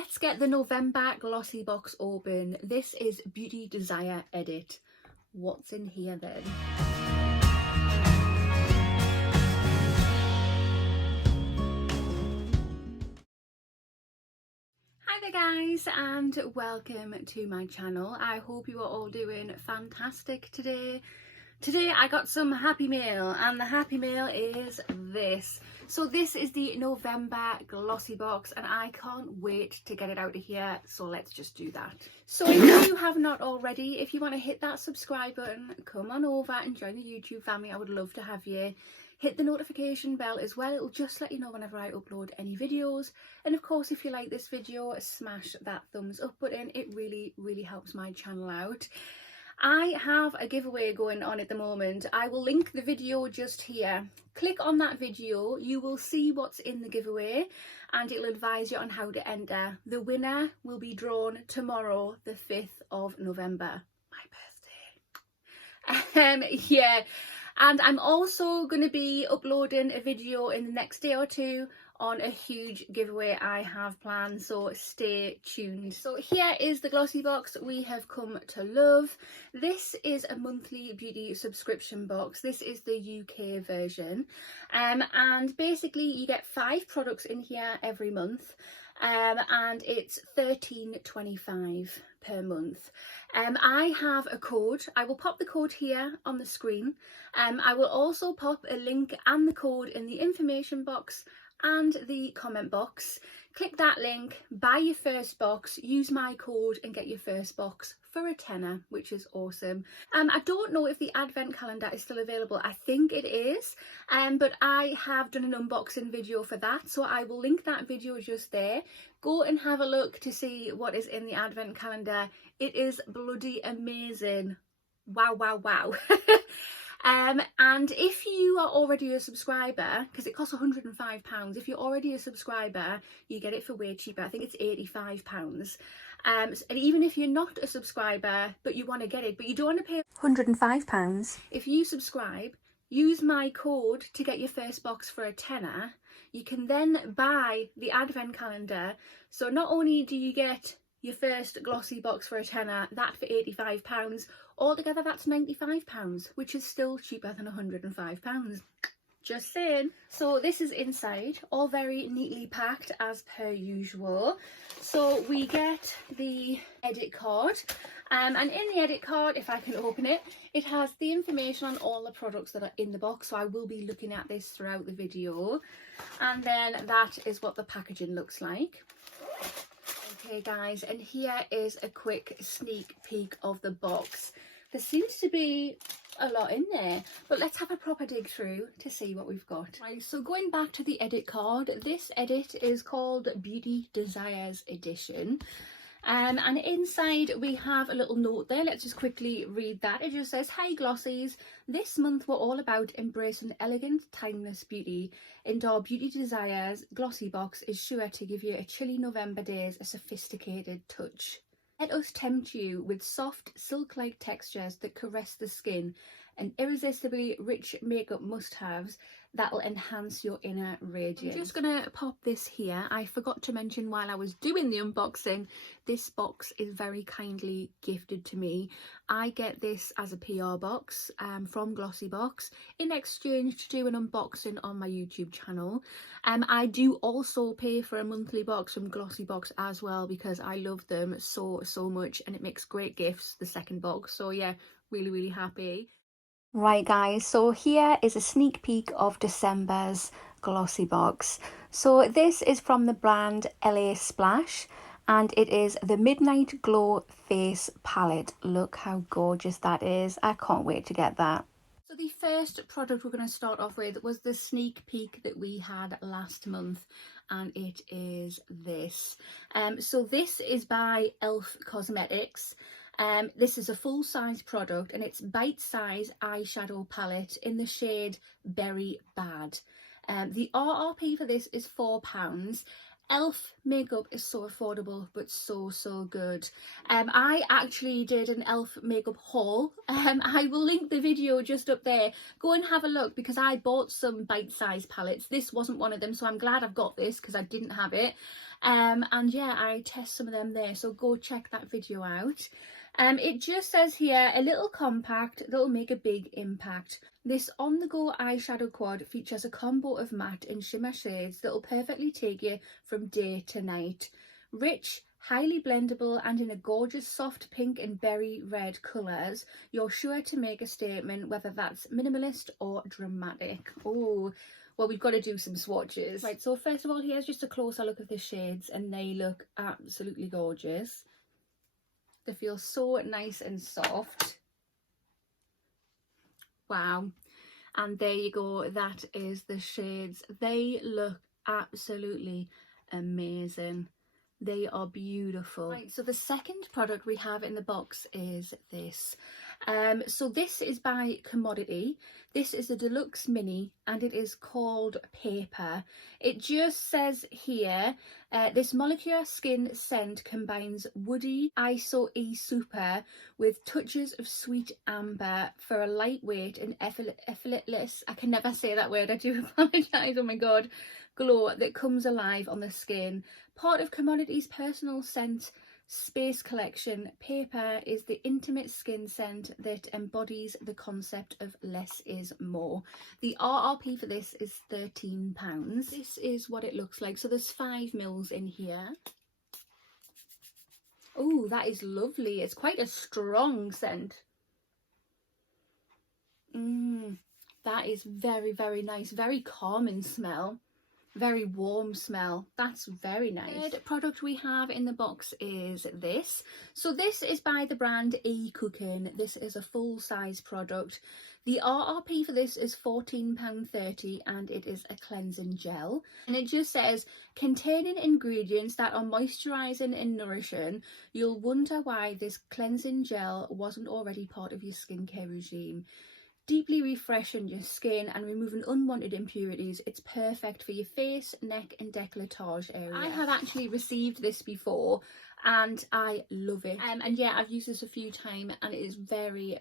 let's get the November glossy box open. This is Beauty Desire Edit. What's in here then? Hi there guys, and welcome to my channel. I hope you are all doing fantastic today. Today I got some happy mail, and the happy mail is this. So this is the November glossy box, and I can't wait to get it out of here, so let's just do that. So if you have not already, if you want to hit that subscribe button, come on over and join the YouTube family. I would love to have you. Hit the notification bell as well, it'll just let you know whenever I upload any videos. And of course, if you like this video, smash that thumbs up button. It really helps my channel out. I have a giveaway going on at the moment. I will link the video just here. Click on that video, you will see what's in the giveaway, and it'll advise you on how to enter. The winner will be drawn tomorrow, the 5th of November, my birthday. Yeah, and I'm also going to be uploading a video in the next day or two on a huge giveaway I have planned, so stay tuned. So here is the glossy box we have come to love. This is a monthly beauty subscription box. This is the UK version, and basically you get 5 products in here every month, and it's £13.25 per month. I have a code. I will pop the code here on the screen. I will also pop a link and the code in the information box and the comment box. Click that link, buy your first box, use my code and get your first box for a tenner, which is awesome. I don't know if the advent calendar is still available. I think it is, but I have done an unboxing video for that, so I will link that video just there. Go and have a look to see what is in the advent calendar. It is bloody amazing. Wow. And if you are already a subscriber, because it costs £105, if you're already a subscriber, you get it for way cheaper. I think it's £85. And even if you're not a subscriber, but you want to get it, but you don't want to pay £105, if you subscribe, use my code to get your first box for a tenner, you can then buy the advent calendar. So not only do you get your first glossy box for a tenner, that for £85, altogether that's £95, which is still cheaper than £105. Just saying. So this is inside, all very neatly packed as per usual. So we get the edit card, and in the edit card, if I can open it, it has the information on all the products that are in the box, so I will be looking at this throughout the video. And then that is what the packaging looks like. Okay guys, and here is a quick sneak peek of the box. There seems to be a lot in there, but let's have a proper dig through to see what we've got. Right, so going back to the edit card, this edit is called Beauty Desires Edition. And inside we have a little note there. Let's just quickly read that. It just says, "Hi Glossies, this month we're all about embracing elegant, timeless beauty, and our Beauty Desires glossy box is sure to give you a chilly November days a sophisticated touch. Let us tempt you with soft, silk-like textures that caress the skin and irresistibly rich makeup must-haves that'll enhance your inner radiance." I'm just gonna pop this here. I forgot to mention while I was doing the unboxing, this box is very kindly gifted to me. I get this as a PR box from GlossyBox in exchange to do an unboxing on my YouTube channel. I do also pay for a monthly box from GlossyBox as well, because I love them so much, and it makes great gifts, the second box. So yeah, really happy. Right guys, so here is a sneak peek of December's glossy box. So this is from the brand LA Splash, and it is the Midnight Glow Face Palette. Look how gorgeous that is. I can't wait to get that. So the first product we're going to start off with was the sneak peek that we had last month, and it is this. So this is by Elf Cosmetics. This is a full-size product, and it's bite-size eyeshadow palette in the shade Berry Bad. The RRP for this is £4. Elf makeup is so affordable but so good. I actually did an Elf makeup haul. I will link the video just up there. Go and have a look because I bought some bite-sized palettes. This wasn't one of them, so I'm glad I've got this because I didn't have it. And yeah, I test some of them there, so go check that video out. It just says here, a little compact that'll make a big impact. This on-the-go eyeshadow quad features a combo of matte and shimmer shades that'll perfectly take you from day to night. Rich, highly blendable and in a gorgeous soft pink and berry red colours, you're sure to make a statement, whether that's minimalist or dramatic. Oh, well, we've got to do some swatches. Right, so first of all, here's just a closer look of the shades and they look absolutely gorgeous. They feel so nice and soft. Wow. And there you go, that is the shades. They look absolutely amazing. They are beautiful. Right, so the second product we have in the box is this. So this is by Commodity. This is a deluxe mini and it is called Paper. It just says here, this molecular skin scent combines woody ISO-E super with touches of sweet amber for a lightweight and effortless, I can never say that word, I do apologise, oh my god, glow that comes alive on the skin. Part of Commodity's personal scent space collection, Paper is the intimate skin scent that embodies the concept of less is more. The RRP for this is £13. This is what it looks like. So there's 5 mils in here. Oh, that is lovely. It's quite a strong scent. That is very nice. Very calming smell. Very warm smell. That's very nice. Third product we have in the box is this. So this is by the brand Ecooking. This is a full-size product. The RRP for this is £14.30 and it is a cleansing gel. And it just says, containing ingredients that are moisturising and nourishing, you'll wonder why this cleansing gel wasn't already part of your skincare regime. Deeply refreshing your skin and removing unwanted impurities. It's perfect for your face, neck and décolletage area. I have actually received this before and I love it. And yeah, I've used this a few times and it is very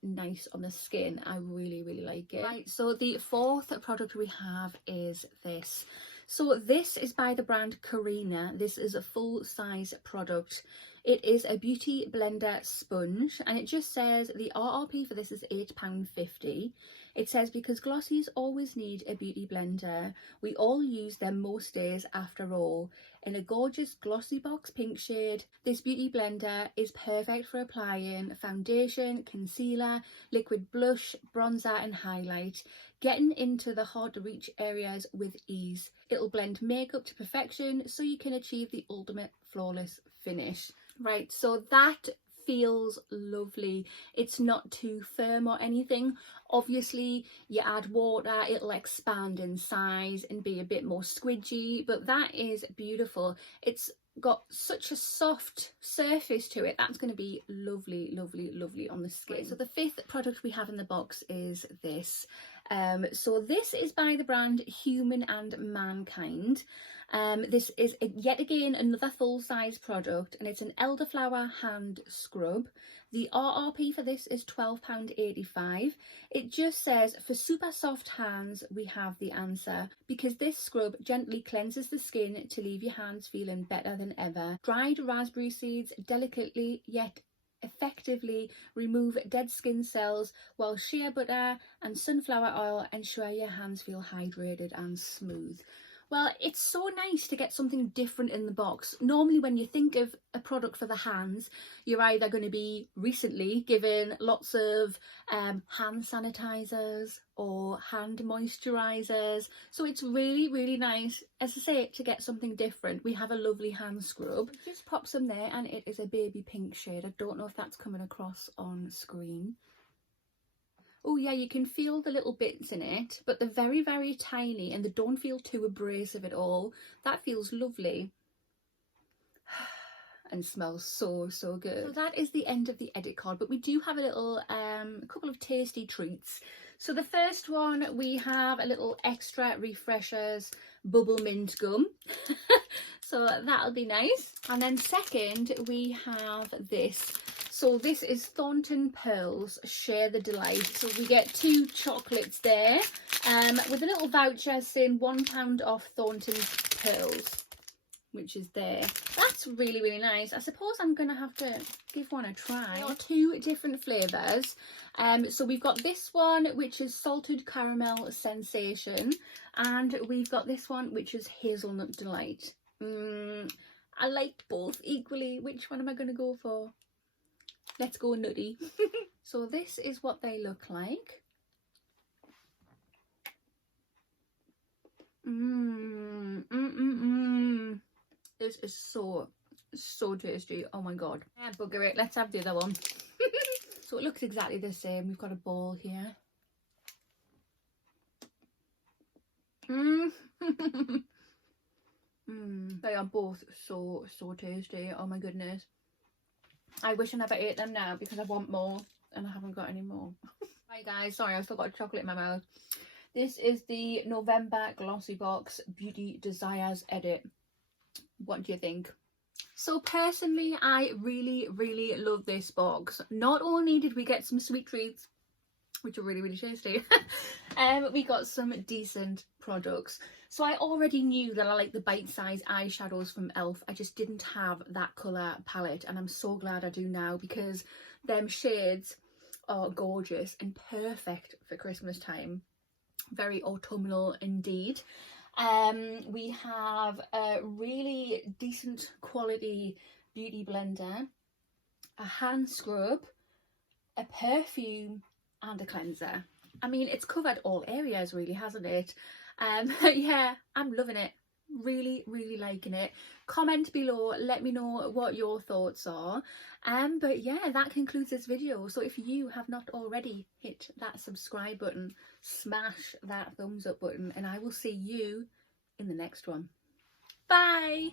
nice on the skin. I really like it. Right, so the fourth product we have is this. So this is by the brand Karina. This is a full-size product. It is a beauty blender sponge and it just says the RRP for this is £8.50. It says, because glossies always need a beauty blender, we all use them most days after all. In a gorgeous GlossyBox pink shade, this beauty blender is perfect for applying foundation, concealer, liquid blush, bronzer and highlight, getting into the hard to reach areas with ease. It'll blend makeup to perfection so you can achieve the ultimate flawless finish. Right, so that feels lovely. It's not too firm or anything. Obviously you add water, it'll expand in size and be a bit more squidgy, but that is beautiful. It's got such a soft surface to it. That's going to be lovely on the skin. Right, so the fifth product we have in the box is this. So this is by the brand Human and Mankind. This is yet again another full-size product and it's an elderflower hand scrub. The RRP for this is £12.85. It just says, for super soft hands we have the answer, because this scrub gently cleanses the skin to leave your hands feeling better than ever. Dried raspberry seeds delicately yet effectively remove dead skin cells, while shea butter and sunflower oil ensure your hands feel hydrated and smooth. Well, it's so nice to get something different in the box. Normally when you think of a product for the hands, you're either going to be recently given lots of hand sanitizers or hand moisturizers. So it's really nice, as I say, to get something different. We have a lovely hand scrub. Just pop some there and it is a baby pink shade. I don't know if that's coming across on screen. Oh yeah, you can feel the little bits in it, but they're very tiny and they don't feel too abrasive at all. That feels lovely and smells so good. So that is the end of the edit card, but we do have a little couple of tasty treats. So the first one, we have a little extra refreshers bubble mint gum. So that'll be nice. And then second, we have this. So this is Thornton Pearls Share the Delight. So we get 2 chocolates there, with a little voucher saying £1 off Thornton's Pearls, which is there. That's really, really nice. I suppose I'm gonna have to give one a try. There are 2 different flavours. So we've got this one, which is Salted Caramel Sensation, and we've got this one, which is Hazelnut Delight. I like both equally. Which one am I gonna go for? Let's go nutty. So this is what they look like. This is so tasty. Oh my god. Yeah, bugger it. Let's have the other one. So it looks exactly the same. We've got a ball here. They are both so tasty. Oh my goodness. I wish I never ate them now because I want more and I haven't got any more. Hi guys, sorry, I've still got chocolate in my mouth. This is the November GlossyBox Beauty Desires Edit. What do you think? So personally, I really love this box. Not only did we get some sweet treats, which are really tasty, we got some decent products. So I already knew that I like the bite-sized eyeshadows from e.l.f. I just didn't have that colour palette, and I'm so glad I do now because them shades are gorgeous and perfect for Christmas time. Very autumnal indeed. We have a really decent quality beauty blender, a hand scrub, a perfume and a cleanser. I mean, it's covered all areas really, hasn't it? Yeah, I'm loving it. Really liking it. Comment below, let me know what your thoughts are. But yeah, that concludes this video. So if you have not already, hit that subscribe button, smash that thumbs up button, and I will see you in the next one. Bye.